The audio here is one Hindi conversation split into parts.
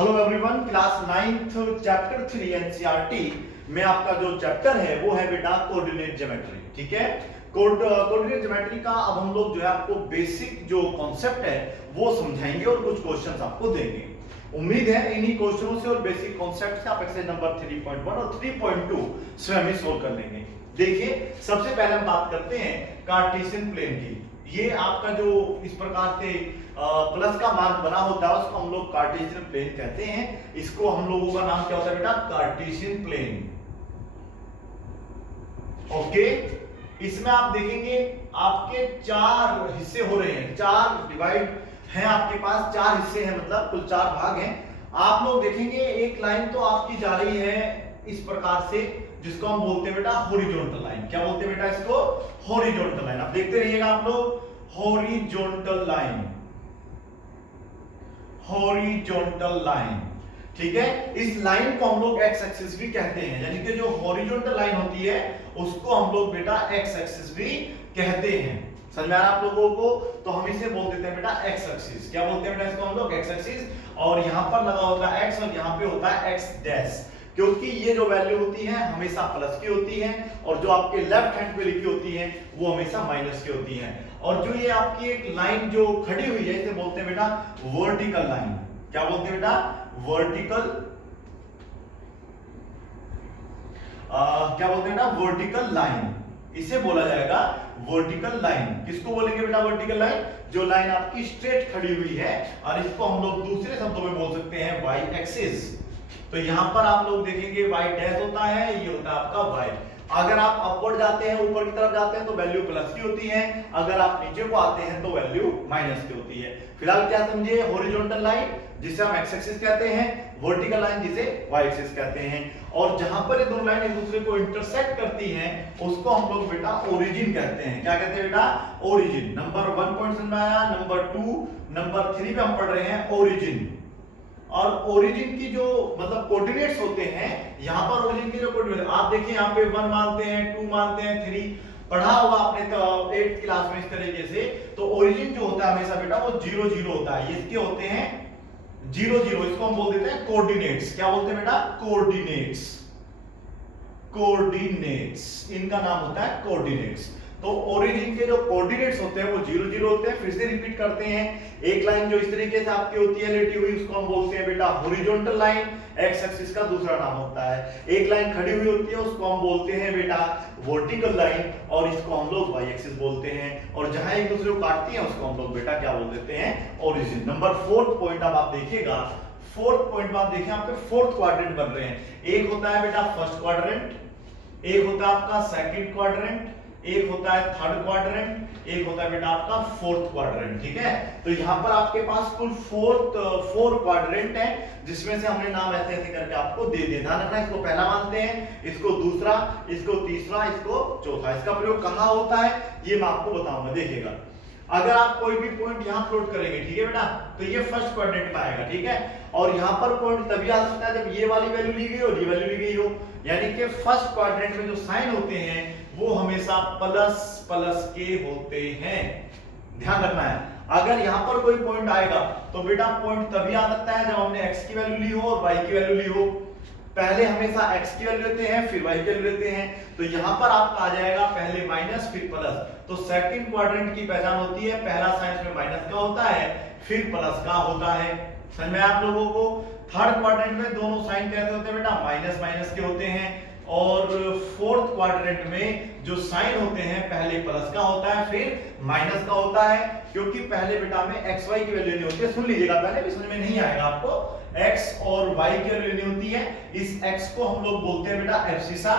Hello everyone, class 9th chapter 3 NCERT में आपका जो चैप्टर है वो है बेटा कोऑर्डिनेट ज्योमेट्री। ठीक है, कोऑर्डिनेट ज्योमेट्री का अब हम लोग जो है आपको बेसिक जो कॉन्सेप्ट है वो समझाएंगे और कुछ क्वेश्चंस आपको देंगे। उम्मीद है इन्हीं क्वेश्चनों से और बेसिक कॉन्सेप्ट से आप एक्सरसाइज नंबर 3.1 और 3.2 स्वयं ही सोल्व कर लेंगे। देखिए, सबसे पहले हम बात करते हैं कार्टेशियन प्लेन की। ये आपका जो इस प्रकार से प्लस का मार्क बना होता है उसको हम लोग कार्टेशियन प्लेन कहते हैं। इसको हम लोगों का नाम क्या होता है बेटा? Cartesian plane. ओके, इसमें आप देखेंगे आपके चार हिस्से हो रहे हैं, चार डिवाइड हैं आपके पास, चार हिस्से हैं, मतलब कुल चार भाग हैं। आप लोग देखेंगे एक लाइन तो आपकी जा रही है इस प्रकार से, जिसको हम बोलते हैं बेटा हॉरिजॉन्टल लाइन। क्या बोलते हैं बेटा इसको? Horizontal line. आप देखते रहिएगा आप लोग, हॉरिजॉन्टल लाइन, हॉरिजॉन्टल लाइन। ठीक है, इस लाइन को हम लोग एक्स एक्सिस भी कहते हैं, यानी कि जो हॉरिजॉन्टल लाइन होती है उसको हम लोग बेटा एक्स एक्सिस भी कहते हैं। समझ में आ रहा है आप लोगों को? तो हम इसे बोल देते हैं बेटा एक्स एक्सिस। क्या बोलते हैं बेटा इसको हम लोग? X axis. और यहां पर लगा होता है एक्स और यहां पे होता है एक्स डैश, क्योंकि ये जो वैल्यू होती है हमेशा प्लस की होती है और जो आपके लेफ्ट हैंड पे लिखी होती है वो हमेशा माइनस की होती है। और जो ये आपकी एक लाइन जो खड़ी हुई है इसे बोलते हैं बेटा वर्टिकल लाइन। क्या बोलते हैं बेटा? वर्टिकल। क्या बोलते हैं बेटा? Vertical line. इसे बोला जाएगा वर्टिकल लाइन। किसको बोलेंगे बेटा वर्टिकल लाइन? जो लाइन आपकी स्ट्रेट खड़ी हुई है, और इसको हम लोग दूसरे शब्दों में बोल सकते हैं वाई एक्सिस। तो यहां पर आप लोग देखेंगे वाई डैश होता है, ये होता है आपका वाई। अगर आप अपवर्ड जाते हैं, ऊपर की तरफ जाते हैं तो वैल्यू प्लस की होती है, अगर आप नीचे को आते हैं तो वैल्यू माइनस की होती है। फिलहाल क्या समझे? हॉरिजॉन्टल लाइन जिसे हम एक्स एक्सिस कहते हैं, वर्टिकल लाइन जिसे वाई एक्सिस कहते हैं। और जहां पर ये दोनों लाइन एक दूसरे को इंटरसेक्ट करती हैं उसको हम लोग बेटा ओरिजिन कहते हैं। क्या कहते हैं बेटा? ओरिजिन। नंबर 1 पॉइंट समझ में आया। नंबर 2, नंबर 3 पे हम पढ़ रहे हैं ओरिजिन। और ओरिजिन की जो मतलब कोऑर्डिनेट्स होते हैं, यहां पर ओरिजिन के जो कोऑर्डिनेट आप देखिए, यहां पे 1 मानते हैं, 2 मानते हैं, 3 पढ़ा होगा आपने तो 8th क्लास में इस तरीके से। तो ओरिजिन जो होता है हमेशा बेटा वो 0 0 होता है। ये इसके होते हैं 0 0, इसको हम बोल देते हैं कोऑर्डिनेट्स। क्या बोलते हैं बेटा? कोऑर्डिनेट्स। कोऑर्डिनेट्स, इनका नाम होता है कोऑर्डिनेट्स। तो ओरिजिन के जो कोऑर्डिनेट्स होते हैं वो 0 0 होते हैं। फिर से रिपीट करते हैं, एक लाइन जो इस तरीके से आपकी होती है लेटी हुई उसको हम बोलते हैं बेटा हॉरिजॉन्टल लाइन, एक्स एक्सिस का दूसरा नाम होता है। एक लाइन खड़ी हुई होती है उसको हम बोलते हैं बेटा वर्टिकल लाइन, और इसको हम लोग वाई एक्सिस बोलते हैं। और जहां एक दूसरे को काटती है उसको हम लोग बेटा क्या बोल देते हैं? ओरिजिन। नंबर 4th पॉइंट अब आप देखिएगा, 4th पॉइंट में आप देखिए आपके 4th क्वाड्रेंट बन रहे हैं। एक होता है बेटा फर्स्ट क्वाड्रेंट, एक होता है आपका सेकंड क्वाड्रेंट, एक होता है थर्ड क्वाड्रेंट, एक होता है बेटा आपका 4th क्वाड्रेंट। ठीक है, तो यहां पर आपके पास कुल 4 क्वाड्रेंट है, जिसमें से हमने नाम ऐसे ऐसे करके आपको दे दिए। ध्यान रखना, इसको पहला मानते हैं, इसको दूसरा, इसको तीसरा, इसको चौथा। इसका प्रयोग कहां होता है ये मैं आपको बताऊंगा। देखिएगा, अगर आप कोई भी पॉइंट यहां प्लॉट करेंगे, ठीक है बेटा, तो ये फर्स्ट क्वाड्रेंट में आएगा। ठीक है, और यहां पर पॉइंट तभी आ सकता है जब ये वाली वैल्यू ली गई हो, ये वैल्यू ली गई हो। यानी कि फर्स्ट क्वाड्रेंट में जो साइन होते हैं वो हमेशा प्लस प्लस के होते हैं। ध्यान रखना है, अगर यहां पर कोई पॉइंट आएगा तो बेटा पॉइंट तभी आ सकता है जब हमने x की वैल्यू ली हो और y की वैल्यू ली हो। पहले हमेशा x की वैल्यू लेते हैं फिर y की वैल्यू लेते हैं। तो यहां पर आपका आ जाएगा पहले माइनस फिर प्लस। तो सेकंड क्वाड्रेंट की पहचान होती है, पहला साइन में माइनस का होता है फिर प्लस का होता है। समझ में आप लोगों को? थर्ड क्वाड्रेंट में दोनों साइन कैसे होते हैं बेटा? माइनस माइनस के होते हैं। और 4th क्वाड्रेंट में जो साइन होते हैं पहले प्लस का होता है फिर माइनस का होता है, क्योंकि पहले बेटा में x y की वैल्यू नहीं होती है। सुन लीजिएगा, पहले भी समझ में नहीं आएगा आपको, x और y की वैल्यू नहीं होती है। इस x को हम लोग बोलते हैं बेटा एब्सिसा,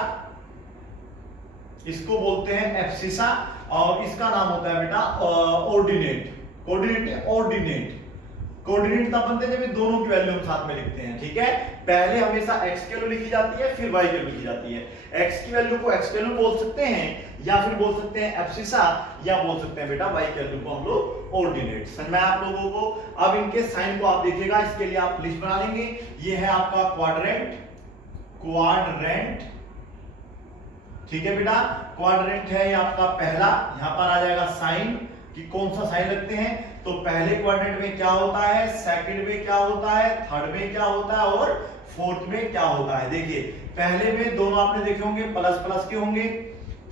इसको बोलते हैं एब्सिसा, और इसका नाम होता है बेटा ऑर्डिनेट। Coordinate, ordinate. कोऑर्डिनेट तब बनते हैं जब ये दोनों की वैल्यू हम साथ में लिखते हैं। ठीक है, पहले हमेशा x की वैल्यू लिखी जाती है फिर y की वैल्यू लिखी जाती है। x की वैल्यू को x की वैल्यू बोल सकते हैं, या फिर बोल सकते हैं एब्सिसा, या बोल सकते हैं बेटा y की वैल्यू को हम लोग ऑर्डिनेट। समझ में आप लोगों को? अब इनके साइन को आप देखिएगा, इसके लिए आप लिस्ट बना लेंगे। ये है आपका क्वाड्रेंट, क्वाड्रेंट। ठीक है बेटा, क्वाड्रेंट है ये आपका पहला। यहां पर आ जाएगा साइन कि कौन सा साइन लगते हैं, तो पहले क्वाड्रेंट में क्या होता है, सेकंड में क्या होता है, थर्ड में क्या होता है और फोर्थ में क्या होता है। देखिए पहले में दोनों आपने देखे होंगे प्लस प्लस के होंगे,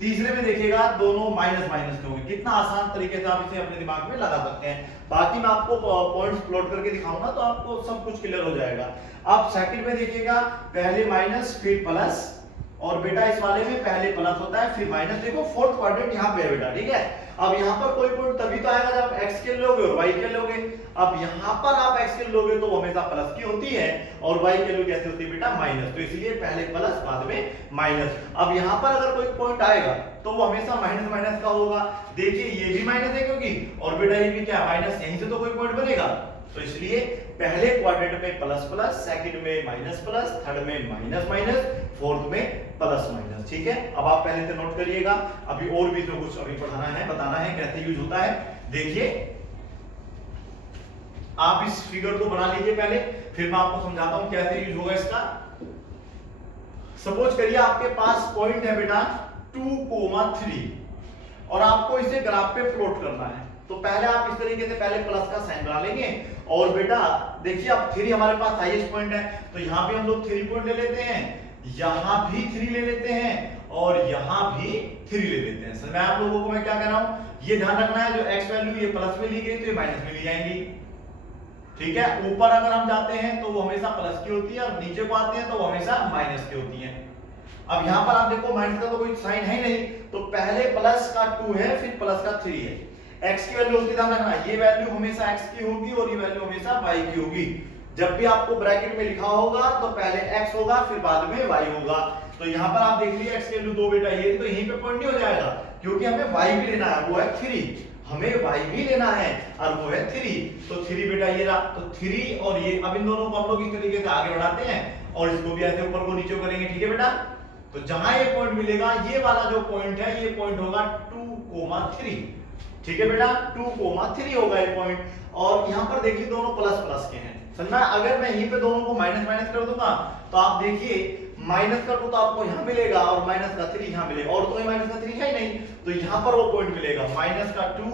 तीसरे में देखिएगा दोनों माइनस माइनस के होंगे। कितना आसान तरीके से आप इसे अपने दिमाग में लगा सकते हैं। बाकी मैं आपको पॉइंट्स प्लॉट करके दिखाऊंगा तो आपको सब कुछ क्लियर हो जाएगा। आप सेकंड में देखिएगा पहले माइनस फिर प्लस, और बेटा इस वाले में पहले प्लस होता है फिर माइनस। देखो फोर्थ क्वाड्रेंट यहाँ पे है बेटा, ठीक है। अब यहाँ पर कोई पॉइंट तभी तो आएगा जब x के लोगे और y के लोगे। अब यहाँ पर आप x के लोगे तो वो हमेशा प्लस की होती है और y के लोगे कैसे होती है बेटा, माइनस। तो इसलिए पहले प्लस बाद में माइनस। अब यहाँ पर अगर कोई पॉइंट आएगा तो वो हमेशा माइनस माइनस का होगा। देखिए ये भी माइनस है क्योंकि, और बेटा ये भी क्या माइनस, यहीं से तो कोई पॉइंट बनेगा। तो इसलिए पहले क्वाड्रेंट में प्लस प्लस, सेकंड में माइनस प्लस, थर्ड में माइनस माइनस, फोर्थ में प्लस माइनस। ठीक है, अब आप पहले से नोट करिएगा, अभी और भी तो कुछ अभी पढ़ाना है, बताना है कैसे यूज होता है। देखिए आप इस फिगर को बना लीजिए पहले, फिर मैं आपको समझाता हूं कैसे यूज होगा इसका। सपोज करिए आपके पास पॉइंट है बेटा 2,3 और आपको इसे ग्राफ पे प्लॉट करना है। तो पहले आप इस तरीके से पहले प्लस का साइन बना लेंगे, और बेटा देखिए अब 3 हमारे पास हाईएस्ट पॉइंट है तो यहां भी हम लोग 3 पॉइंट ले लेते हैं, यहां भी 3 ले लेते हैं और यहां भी 3 ले लेते हैं। सर मैं आप लोगों को मैं क्या कह रहा हूं, ये ध्यान रखना है जो x वैल्यू ये प्लस में ली गई तो ये माइनस में ली जाएंगी। ठीक है, ऊपर अगर हम जाते हैं तो वो हमेशा प्लस की होती है और नीचे को आते हैं तो वो हमेशा माइनस की होती है। अब यहां पर आप देखो माइनस का तो कोई साइन है ही नहीं, तो पहले प्लस का 2 है फिर प्लस का 3 है। x की वैल्यू उसके ध्यान रखना, ये वैल्यू हमेशा x की होगी और ये वैल्यू हमेशा y की होगी। जब भी आपको ब्रैकेट में लिखा होगा तो पहले x होगा फिर बाद में y होगा। तो यहाँ पर आप देख लीजिए x की वैल्यू 2 बेटा, ये तो यहीं पे पॉइंट नहीं हो जाएगा क्योंकि हमें y भी लेना है, वो है 3, हमें y भी लेना है और वो है 3। तो 3 बेटा ये रहा, तो 3 और ये, अब इन दोनों को हम लोग इस तरीके से आगे बढ़ाते हैं और इसको भी ऐसे ऊपर को नीचे करेंगे। ठीक है बेटा, तो जहां ये पॉइंट मिलेगा, ये वाला जो पॉइंट है ये पॉइंट होगा 2,3। ठीक है बेटा, 2,3 होगा ये पॉइंट। और यहाँ पर देखिए दोनों प्लस प्लस के हैं, समझना। अगर मैं यहीं पे दोनों को माइनस माइनस कर दूंगा तो आप देखिए माइनस का 2 तो आपको यहाँ मिलेगा और माइनस का 3 यहाँ मिलेगा, और तो माइनस का 3 है ही नहीं, तो यहाँ पर वो पॉइंट मिलेगा माइनस का 2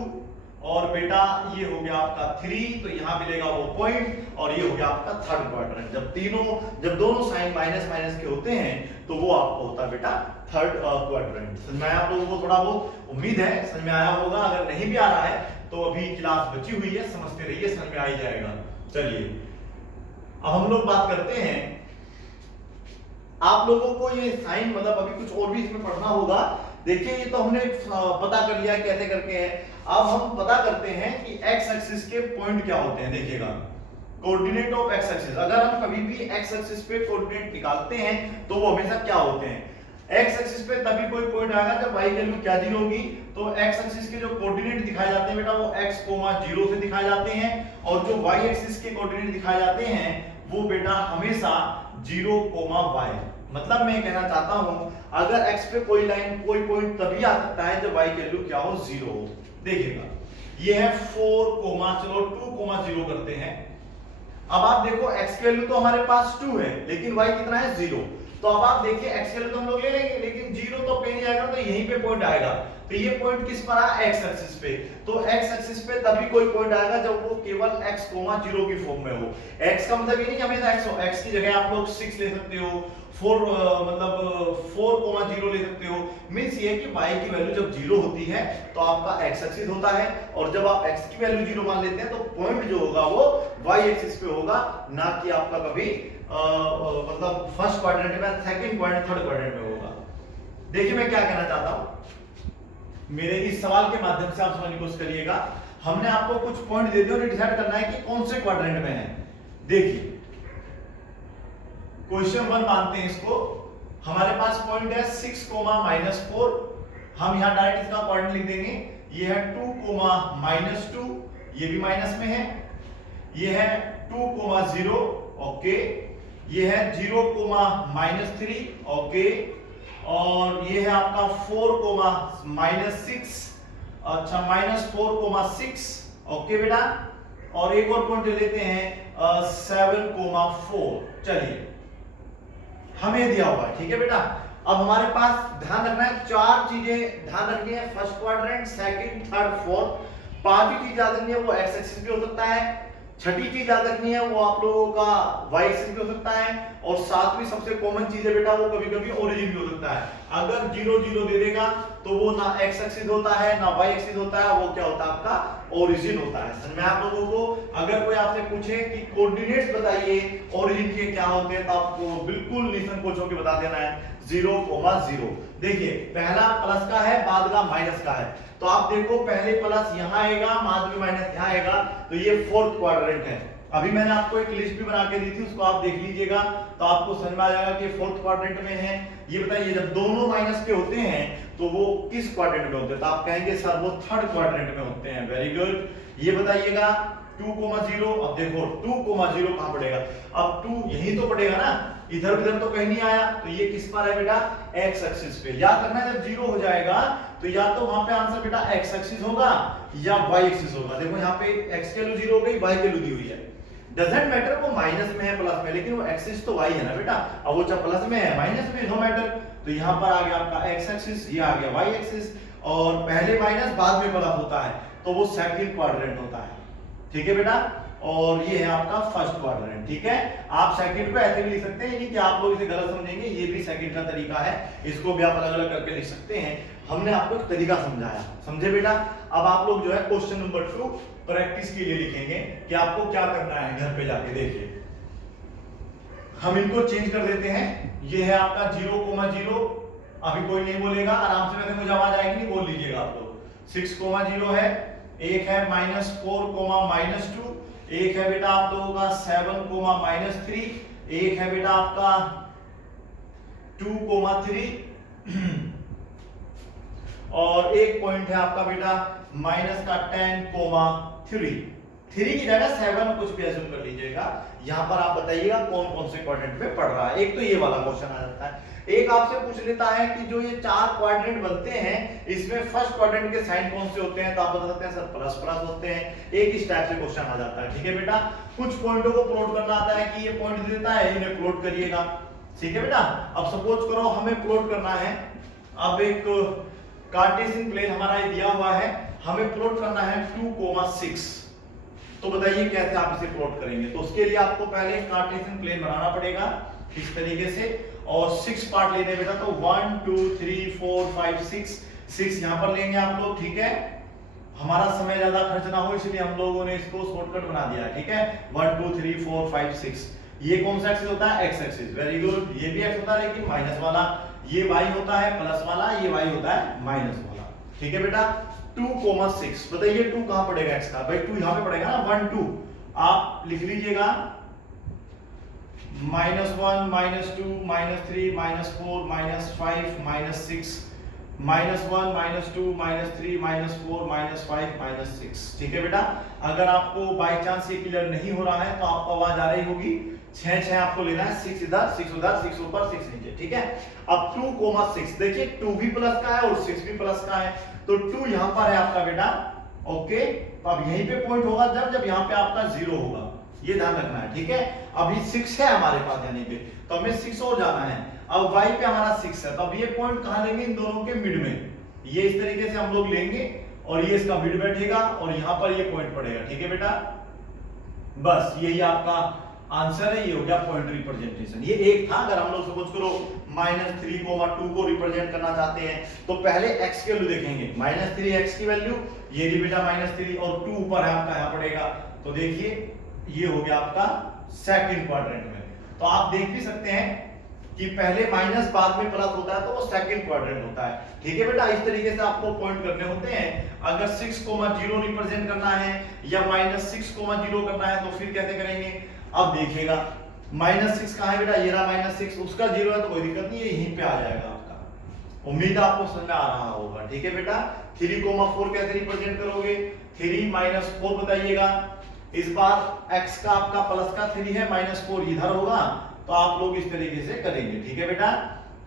और बेटा ये हो गया आपका 3, तो यहाँ मिलेगा वो पॉइंट, और ये हो गया आपका थर्ड क्वाड्रेंट। जब दोनों साइन माइनस माइनस के होते हैं तो वो आपको होता है बेटा थर्ड क्वाड्रेंट। समझ में आया आप लोगों को? थोड़ा बहुत उम्मीद है समझ में आया होगा, अगर नहीं भी आ रहा है तो अभी क्लास बची हुई है, समझते रहिए, समझ में आ ही जाएगा। चलिए अब हम लोग बात करते हैं, आप लोगों को ये साइन मतलब अभी कुछ और भी इसमें पढ़ना होगा। देखिए ये तो हमने पता कर लिया कैसे करके है, अब हम पता करते हैं कि x एक्सिस के पॉइंट क्या होते हैं। देखिएगा कोऑर्डिनेट ऑफ x एक्सिस, अगर हम कभी भी x एक्सिस पे कोऑर्डिनेट निकालते हैं तो वो हमेशा क्या होते हैं, x एक्सिस पे तभी कोई पॉइंट आएगा जब y की वैल्यू क्या 0 होगी। तो x एक्सिस के जो कोऑर्डिनेट दिखाए जाते हैं बेटा वो x, 0 से दिखाए जाते हैं, और जो y एक्सिस के कोऑर्डिनेट दिखाए जाते हैं वो बेटा हमेशा 0, y। मतलब मैं कहना चाहता हूं अगर x पे कोई लाइन कोई पॉइंट तभी आ सकता है जब y की वैल्यू क्या हो, 0 हो। देखिएगा ये है 4, चलो 2, 0 करते हैं। अब आप देखो x की वैल्यू तो हमारे पास 2 है लेकिन y कितना है, 0। तो अब आप देखिए x की वैल्यू तो हम लोग ले लेंगे लेकिन 0 तो पे नहीं आएगा, तो यहीं पे पॉइंट आएगा। तो ये पॉइंट किस पर है, x एक्सिस पे। तो x एक्सिस पे तभी कोई पॉइंट आएगा जब वो केवल x, 0 की फॉर्म में हो। x का मतलब ये नहीं कि हमेशा x हो, x की जगह आप लोग 6 ले सकते हो, 4 मतलब 4, 0 ले सकते हो। मींस ये कि y की वैल्यू जब 0 होती है तो आपका x एक्सिस होता है, और जब आप x की वैल्यू 0 मान लेते हैं तो पॉइंट जो होगा वो y एक्सिस पे होगा, ना कि आपका कभी मतलब फर्स्ट क्वाड्रेंट में, सेकंड क्वाड्रेंट, थर्ड क्वाड्रेंट में होगा। देखिए मैं क्या कहना चाहता हूं, मेरे इस सवाल के माध्यम से आप समझने की कोशिश करिएगा। हमने आपको कुछ पॉइंट दे दिए और डिसाइड करना है कि कौन से क्वाड्रेंट में है। देखिए क्वेश्चन 1 मानते हैं इसको, हमारे पास पॉइंट है 6, -4। हम यहां डायरेक्ट इसका कोऑर्डिनेट लिख देंगे, ये है 2, -2, ये भी माइनस में है। ये है 2, 0, ओके। ये है 0, -3, ओके। और ये है आपका 4, -6, अच्छा -4, 6, ओके बेटा। और एक और पॉइंट ले लेते हैं 7, 4। चलिए हमें दिया हुआ है, ठीक है बेटा। अब हमारे पास ध्यान रखना है 4 चीजें ध्यान रखनी है, first quadrant, second, third, fourth. पांचवी चीज याद रखनी है वो एक्स एक्सिस भी हो सकता है, छठी चीज याद रखनी है वो आप लोगों का वाई एक्सिस भी हो सकता है, और सातवीं सबसे कॉमन चीज है बेटा वो कभी कभी ओरिजिन भी हो सकता है। अगर 0 0 दे देगा तो वो ना एक्स एक्सिस होता है ना वाई एक्सिस होता है, वो क्या होता है आपका ओरिजिन होता है। समझ में आप लोगों को? अगर कोई आपसे पूछे कि कोऑर्डिनेट्स बताइए ओरिजिन के क्या होते हैं, तो आपको बिल्कुल निसंकोच होकर बता देना है 0,0। देखिए पहला प्लस का है, बाद का माइनस का है, तो आप देखो पहले प्लस यहां आएगा, बाद में माइनस यहां आएगा, तो ये फोर्थ क्वाड्रेंट है। अभी मैंने आपको एक लिस्ट भी बना के दी थी, उसको आप देख लीजिएगा तो आपको समझ में आ जाएगा कि फोर्थ क्वाड्रेंट में है। ये बताइए जब दोनों माइनस पे होते हैं तो वो किस क्वाड्रेंट में होते हैं, तो आप कहेंगे सर वो थर्ड क्वाड्रेंट में होते हैं। Very good. ये बताइएगा 2,0। अब देखो 2,0 कहां पड़ेगा, अब 2 यहीं तो पड़ेगा ना, इधर उधर तो कहीं नहीं आया, तो ये किस पर है बेटा, एक्स एक्सिस पे। याद रखना जब 0 हो जाएगा तो या तो वहां पे आंसर बेटा एक्स एक्सिस होगा या वाई एक्सिस होगा। देखो यहाँ पे एक्स की वैल्यू 0 हो गई, वाई की वैल्यू दी हुई है, डजंट मैटर वो माइनस में है प्लस में, लेकिन वो एक्सिस तो वाई है ना बेटा, अब वो चाहे प्लस में है माइनस में, नो मैटर। तो यहाँ पर आ गया आपका एक्स एक्सिस, ये आ गया वाई एक्सिस, और पहले माइनस बाद में प्लस होता है तो वो सेकंड क्वाड्रेंट होता है। ठीक है बेटा, और ये है आपका फर्स्ट क्वाड्रेंट। ठीक है, आप सेकंड को ऐसे भी लिख सकते हैं, कि आप लोग इसे गलत समझेंगे, ये भी सेकंड का तरीका है, इसको भी आप अलग अलग करके लिख सकते हैं। हमने आपको एक तरीका समझाया, समझे बेटा। अब आप लोग जो है क्वेश्चन नंबर 2 प्रैक्टिस के लिए लिखेंगे कि आपको क्या करना है घर पे जाके। देखिए हम इनको चेंज कर देते हैं, ये है आपका 0,0, अभी कोई नहीं बोलेगा, आराम से, वैसे मुझे आवाज आएगी नहीं, बोल लीजिएगा आप लोग। 6,0 है, एक है -4, -2, एक है बेटा आप लोगों का 7, -3, एक है बेटा आपका 2,3 और एक पॉइंट है आपका बेटा -10,3। 3 की जगह 7 कुछ भी अज्यूम कर लीजिएगा। यहां पर आप बताइएगा कौन कौन से क्वाड्रेंट में पड़ रहा है। एक तो ये वाला क्वेश्चन आ जाता है, एक आपसे पूछ लेता है कि जो ये 4 क्वाड्रेंट बनते हैं इसमें फर्स्ट क्वाड्रेंट के साइन कौन से होते हैं, तो आप बता सकते हैं सर प्लस प्लस होते हैं। एक इस टाइप से क्वेश्चन आ जाता है। ठीक है बेटा, कुछ पॉइंटों को प्लॉट करना आता है कि ये पॉइंट देता है, इन्हें प्लॉट करिएगा। ठीक है बेटा, अब सपोज करो हमें प्लॉट करना है, अब एक कार्टेशियन प्लेन हमारा ये दिया हुआ है, हमें प्लॉट करना है 2,6, तो बताइए कैसे आप इसे प्लॉट करेंगे। तो उसके लिए आपको पहले कार्टेशियन प्लेन बनाना पड़ेगा इस तरीके से, और 6 पार्ट लेने बेटा, तो 1 2 3 4 5 6 यहां पर लेंगे आप लोग। ठीक है, हमारा समय ज्यादा खर्च ना हो इसलिए हम लोगों ने इसको शॉर्टकट बना दिया है। ठीक है, 1 2 3 4 5 6। ये कौन सा एक्सिस होता है, एक्स एक्सिस। वेरी गुड, ये भी एक्स होता है लेकिन माइनस वाला, ये वाई होता है प्लस वाला, ये वाई होता है माइनस वाला। ठीक है बेटा, 2,6 बताइए 2 कहां पड़ेगा एक्स का, भाई 2 यहां पे पड़ेगा ना, 1 2 आप लिख लीजिएगा, -1 -2 -3 -4 -5 -6 -1 -2 -3 -4 -5 -6। ठीक है बेटा, अगर आपको बाय चांस ये क्लियर नहीं हो रहा है तो आपको आवाज आ रही होगी, 6 आपको लेना है, 6 इधर 6 उधर 6 ऊपर 6 नीचे। ठीक है, अब 2,6 देखिए 2 भी प्लस का है और 6 भी प्लस का है, तो 2 यहां पर है आपका बेटा। ओके, तो अब यहीं पे पॉइंट होगा जब यहां पे आपका 0 होगा, ये ध्यान रखना है। ठीक है, अभी 6 है हमारे पास यानी पे, तो हमें 6 और जाना है। अब y पे हमारा 6 है, तो अब ये पॉइंट कहां लेंगे, इन दोनों के मिड में, ये इस तरीके से हम लोग लेंगे और ये इसका मिड बैठेगा और यहां पर ये पॉइंट पड़ेगा। ठीक है बेटा, बस यही आपका आंसर है, ये हो गया पॉइंट रिप्रेजेंटेशन। ये एक था, अगर हम लोग सपोज करो -3,2 को रिप्रेजेंट करना चाहते हैं तो पहले x की वैल्यू देखेंगे, -3x की वैल्यू, ये भी बेटा -3 और 2 ऊपर है आपका, यहां पड़ेगा। तो देखिए ये हो गया आपका सेकंड क्वाड्रेंट में। तो आप देख भी सकते हैं कि पहले माइनस बाद में प्लस होता है तो वो सेकंड क्वाड्रेंट होता है। ठीक है बेटा, इस तरीके से आपको पॉइंट करने होते हैं। अगर 6,0 रिप्रेजेंट करना है या -6,0 करना है तो फिर कैसे करेंगे, अब देखिएगा -6 कहां है बेटा, ये रहा -6, उसका 0 है तो कोई दिक्कत नहीं है, यहीं पे आ जाएगा आपका। उम्मीद आपको समझ में आ रहा होगा। ठीक है बेटा, 3,4 कैसे रिप्रेजेंट करोगे, 3 -4 बताइएगा। इस बार x का आपका प्लस का 3 है, -4 इधर होगा, तो आप लोग इस तरीके से करेंगे। ठीक है बेटा,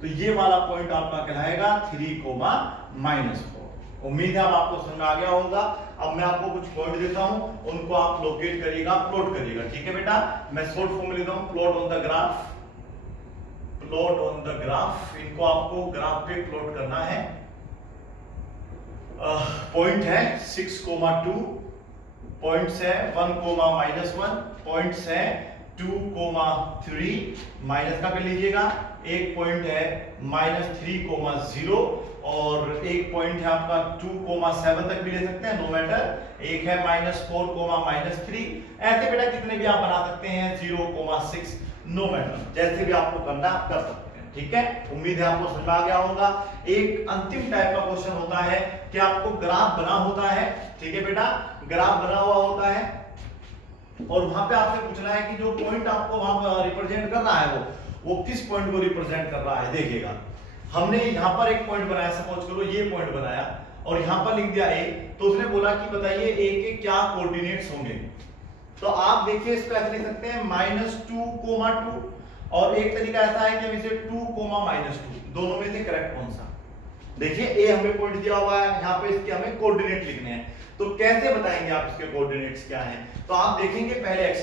तो ये वाला पॉइंट आपका कहलाएगा 3,-4। उम्मीद है अब आपको समझ में आ गया होगा। अब मैं आपको कुछ पॉइंट देता हूं, उनको आप लोकेट करिएगा, प्लॉट करिएगा। ठीक है बेटा, मैं शॉर्ट फॉर्म में लेता हूं, plot on the graph, plot on the graph. इनको आपको ग्राफ पे प्लॉट करना है। पॉइंट है 6,2, पॉइंट्स है 1,-1, पॉइंट्स है 2,3, माइनस का कर लीजिएगा, एक पॉइंट है -3,0 और एक पॉइंट है आपका 2,7 तक भी ले सकते हैं, नो मैटर। एक है -4,-3, ऐसे बेटा कितने भी आप बना सकते हैं, 0,6, नो मैटर, जैसे भी आपको करना आप कर सकते हैं। ठीक है, उम्मीद है आपको समझ में आ गया होगा। एक अंतिम टाइप का क्वेश्चन होता है कि आपको ग्राफ बना होता है, ठीक है बेटा, ग्राफ बना हुआ होता है और वहां पे आपसे पूछना है कि जो पॉइंट आपको वहां रिप्रेजेंट कर रहा है वो किस पॉइंट को रिप्रेजेंट कर रहा है। देखिएगा, हमने यहां पर एक पॉइंट बनाया, सपोज करो ये पॉइंट बनाया और यहां पर लिख दिया ए, तो उसने बोला कि बताइए ए के क्या कोऑर्डिनेट्स होंगे। तो आप देखिए इसको ऐसे लिख सकते हैं -2,2 और एक तरीका ऐसा है कि हम इसे 2,-2, दोनों में से करेक्ट कौन सा। देखिए ए हमें पॉइंट दिया हुआ है, यहाँ पे इसके हमें कोऑर्डिनेट लिखने हैं, तो कैसे बताएंगे आप इसके कोऑर्डिनेट्स क्या हैं। तो आप देखेंगे पहले x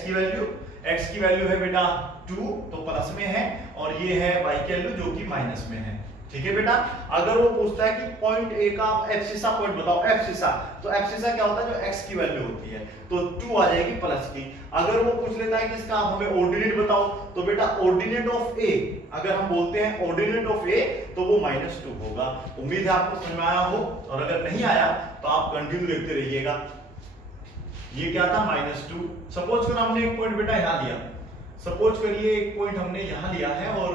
की वैल्यू है बेटा 2, तो प्लस में है, और ये है y की वैल्यू जो कि माइनस में है। ठीक है बेटा, अगर वो पूछता है कि पॉइंट ए का एब्सिसा पॉइंट बताओ, एब्सिसा, तो एब्सिसा क्या होता है, जो x की वैल्यू होती है, तो 2 आ जाएगी प्लस की। अगर वो पूछ लेता है कि इसका हमें ऑर्डिनेट बताओ, तो बेटा ऑर्डिनेट ऑफ ए, अगर हम बोलते हैं ऑर्डिनेट ऑफ ए, तो वो -2 होगा। उम्मीद है आपको समझ में आया हो, और अगर नहीं आया तो आप कंटिन्यू देखते रहिएगा। ये क्या था, -2। सपोज करो हमने एक पॉइंट बेटा यहां लिया, सपोज करिए एक पॉइंट हमने यहां लिया है और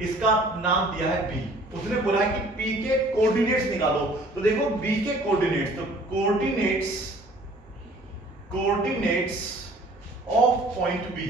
इसका नाम दिया है बी। उसने बोला है कि पी के कोऑर्डिनेट्स निकालो, तो देखो बी के कोऑर्डिनेट्स, तो coordinates of point B,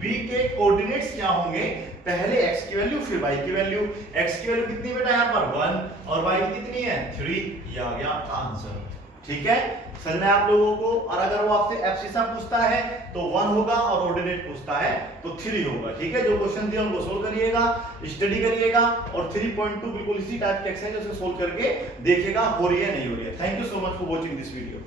B के कोऑर्डिनेट्स क्या होंगे, पहले x की वैल्यू फिर y की वैल्यू। x की वैल्यू कितनी बेटा यहाँ पर 1 और y की कितनी है 3, ये आ गया आपका आंसर। ठीक है, समझ में आप लोगों को। और अगर वो आपसे एब्सिसा पूछता है तो 1 होगा और ऑर्डिनेट पूछता है तो 3 होगा। ठीक है, जो क्वेश्चन दिया उनको सोल्व करिएगा, स्टडी करिएगा, और 3.2 बिल्कुल इसी टाइप के एक्सरसाइज उसको सोल्व करके देखिएगा हो रही है नहीं हो रही है। Thank you so much for watching this video.